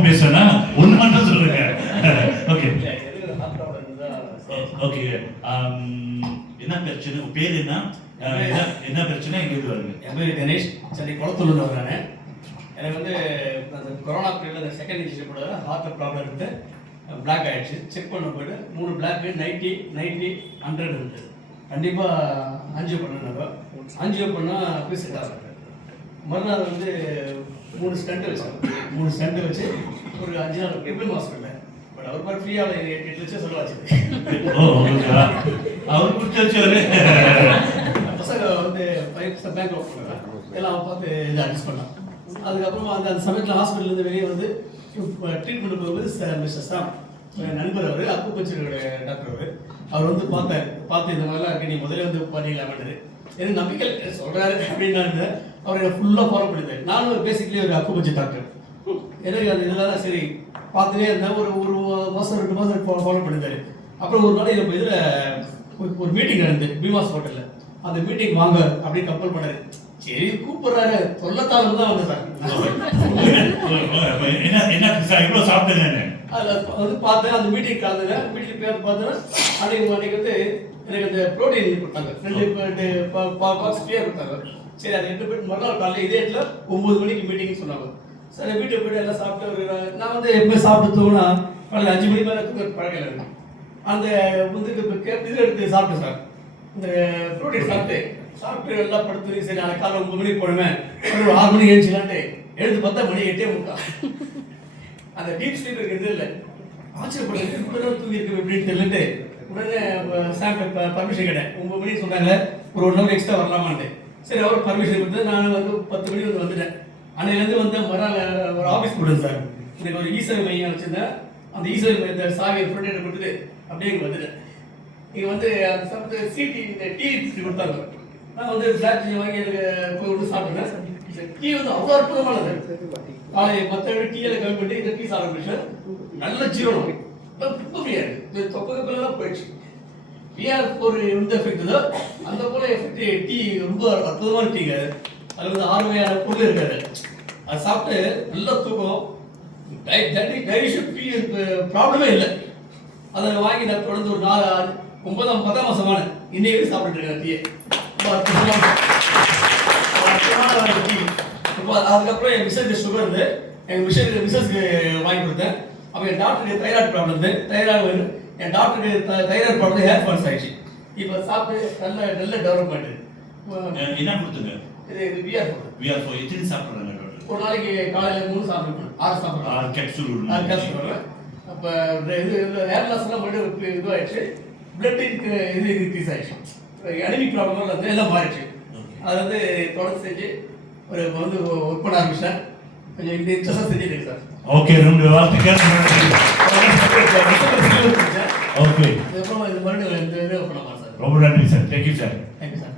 பேசாம பேசுனா ஒண்ணு மட்டும் சொல்லுங்க. Okay okay. என்ன பிரச்சனை, உங்க பேர் என்ன, என்ன பிரச்சனை, எங்க இது வருங்க? என் பேர் கணேஷ், சென்னை குளத்தூர்ல வரேன். எனக்கு வந்து அந்த கொரோனா பீரியட்ல அந்த செகண்ட் இன்ஜெக்ஷன் போட ஹார்ட் ப்ராப்ளம் இருந்து பிளாக் ஆயிடுச்சு. செக் பண்ண போய்ட்டு 3 பிளாக் 90 100 இருந்தது. கண்டிப்பாக ஆஞ்சியோ பண்ணாங்க. ஆஞ்சியோ பண்ணால் போய் செட் ஆகும். மறுநாள் வந்து 3 ஸ்டண்ட் வச்சாங்க. 3 ஸ்டண்ட் வச்சு ஒரு 5 நாள் ட்ரிபிள் ஹாஸ்பிட்டல். பட் அவர் மாதிரி ஃப்ரீயாக 8 லட்சம் செலவாச்சு. அவர் கொடுத்து வச்சவரு பசங்க வந்து 5 பேங்க் ஆஃப் பண்ணுறாங்க. எல்லாம் பார்த்து இதை அட்ஜஸ்ட் பண்ணலாம். அதுக்கப்புறமா அந்த சமயத்தில் ஹாஸ்பிட்டல்லேருந்து வெளியே வந்து ட்ரீட்மெண்ட் போகும்போது மிஸ்டர் சாம் நண்பர், அவர் அக்குபஞ்சருடைய டாக்டர், அவர் வந்து பார்த்து இந்த மாதிரிலாம் இருக்கு, நீ முதல்ல வந்து பண்ணிடலாம்ன்றது எனக்கு நம்பிக்கை சொல்கிறாரு அப்படின்னு அவர் ஃபுல்லாக ஃபாலோ பண்ணிட்டார். நானும் ஒரு பேசிக்கலி ஒரு அக்குபஞ்சர் டாக்டர். எனக்கு அந்த இதெல்லாம் சரி பார்த்துட்டே இருந்தேன். ஒரு மாதம் 2 மாதம் ஃபாலோ பண்ணிட்டாரு. அப்புறம் ஒரு நாளைக்கு நம்ம இதில் ஒரு மீட்டிங் நடந்தது பீமாஸ் ஹோட்டலில். அந்த மீட்டிங் வாங்க அப்படின்னு கம்பல் பண்ணாரு. சரி கூப்பிடுறாரு, சொல்லத்தாலும் தான் வந்து சார் என்ன இவ்வளோ சாப்பிட்டுங்க. அதில் வந்து பார்த்தேன், அந்த மீட்டிங் கலந்துங்க. மீட்டிங் பேர் பார்த்தேன்னா அன்னைக்கு வந்து எனக்கு அந்த ப்ரோட்டீன் கொடுத்தாங்க. 2 பாக்ஸ் ஃப்ரீயாக கொடுத்தாங்க. சரி அதை 8 போய்ட்டு மறுநாள் காலையில் இதே இடத்துல 9 மணிக்கு மீட்டிங்னு சொன்னாங்க. சரி வீட்டுக்கு போய்ட்டு எல்லாம் சாப்பிட்டு நான் வந்து எப்போ சாப்பிட்டு தூங்கினா காலையில் 5 மணி மேலே தூங்க பழக்கம் இருக்கு. அந்த முந்துக்கு இதில் எடுத்து சாப்பிட்டேன் சார். இந்த ப்ரோட்டீன் சாப்பிட்டு எல்லாம் படுத்து சரி நாளைக்கு காலையில் 9 மணிக்கு போடுவேன், ஒரு 6 மணிக்கு எழுச்சிலான்ட்டு எழுந்து பார்த்தா மணி 8:30. அந்த டீப் ஸ்லீப் இருக்கிறது இல்லை. ஆச்சரியப்படுறது இப்படிதான் தூங்கி இருக்கு அப்படின்னு சொல்லிட்டு உடனே சாப்பிட்டு பர்மிஷன் கேட்டேன். 9 மணிக்கு சொன்னாங்க, ஒரு 1 ஹவர் எக்ஸ்ட்ரா வரலாமான்ட்டு. சரி அவர் பர்மிஷன் கொடுத்து நான் வந்து 10 மணி வந்து வந்துட்டேன். அன்னையிலேருந்து வந்து மறுநாள் ஒரு ஆஃபீஸ் கொடுத்தேன் சார். எனக்கு ஒரு ஈசல் மையம் வச்சுருந்தேன். அந்த ஈசல் மையத்தை சாவி ஃப்ரெண்ட் கொடுத்துட்டு அப்படியே இங்கே வந்துட்டேன். இங்கே வந்து அந்த சாப்பிட்டு சீட்டி இந்த டீ கொடுத்தாங்க. நான் வந்து பிளாக் டீ வாங்கி எனக்கு போய் விட்டு சாப்பிட்டேன். டீ வந்து அவ்வளோ அற்புதமானது. காலையில் மற்ற டீயில் கம்மி பண்ணி இந்த டீ சாப்பிட்டு நல்ல ஜீரணம் ரொம்ப ஃப்ரீயாக இருக்குது. தொப்பை கப்பலாம் போயிடுச்சு. VR4 எந்த எஃபெக்ட் இதோ அந்த போல எஃபெக்ட் டீ ரொம்ப அற்புதமான டீங்க. அதில் வந்து 6 வகையான பொருள் இருக்காது. அதை சாப்பிட்டு நல்லா தூக்கம், டைஜஷன் ப்ராப்ளமே இல்லை. அதை வாங்கி நான் தொடர்ந்து ஒரு 10 மாசமான இன்னைக்கு சாப்பிட்டு இருக்கேன் டீயை. டீ அதுக்கப்புறம் என் மிஸ்ஸுக்கு சுகர் இருந்து எங்கள் மிஸ்ஸஸ்க்கு வாங்கி கொடுத்தேன். அப்போ என் டாக்டருக்கு தைராய்டு ப்ராப்ளம் இருந்து என் டாக்டருக்கு தைராய்டு ப்ராப்ளம் ஹேர் ஃபால்ஸ் ஆயிடுச்சு. இப்போ சாப்பிட்டு நல்ல டெவலப்மெண்ட். என்ன கொடுத்துங்க? இது VR4 எத்தனை சாப்பிட்றாங்க டாக்டர்? ஒரு நாளைக்கு காலையில் 3 சாப்பிடுவேன், 6 சாப்பிடுவேன். 6 கேப்சூல். அப்போ இது ஹேர் லாஸ்லாம் மட்டும் இதுவாகிடுச்சு. பிளட் இது இன்க்ரீஸ் ஆகிடுச்சு. அனிமிக் ப்ராப்ளம் வந்து எல்லாம் மாறிடுச்சு. அதை வந்து தொடர்ந்து செஞ்சு ஒரு வந்து ஒர்க் பண்ண ஆரம்பிச்சேன். கொஞ்சம் இந்த இன்ட்ரெஸ்டாக செஞ்சுருக்கேன் சார். ஓகே, 2 வார்த்தைகள். ஓகே, இதுக்கப்புறம் இது மறுபடியும் பண்ணலாம் சார். ரொம்ப நன்றி sir. Thank you sir. Thank you sir.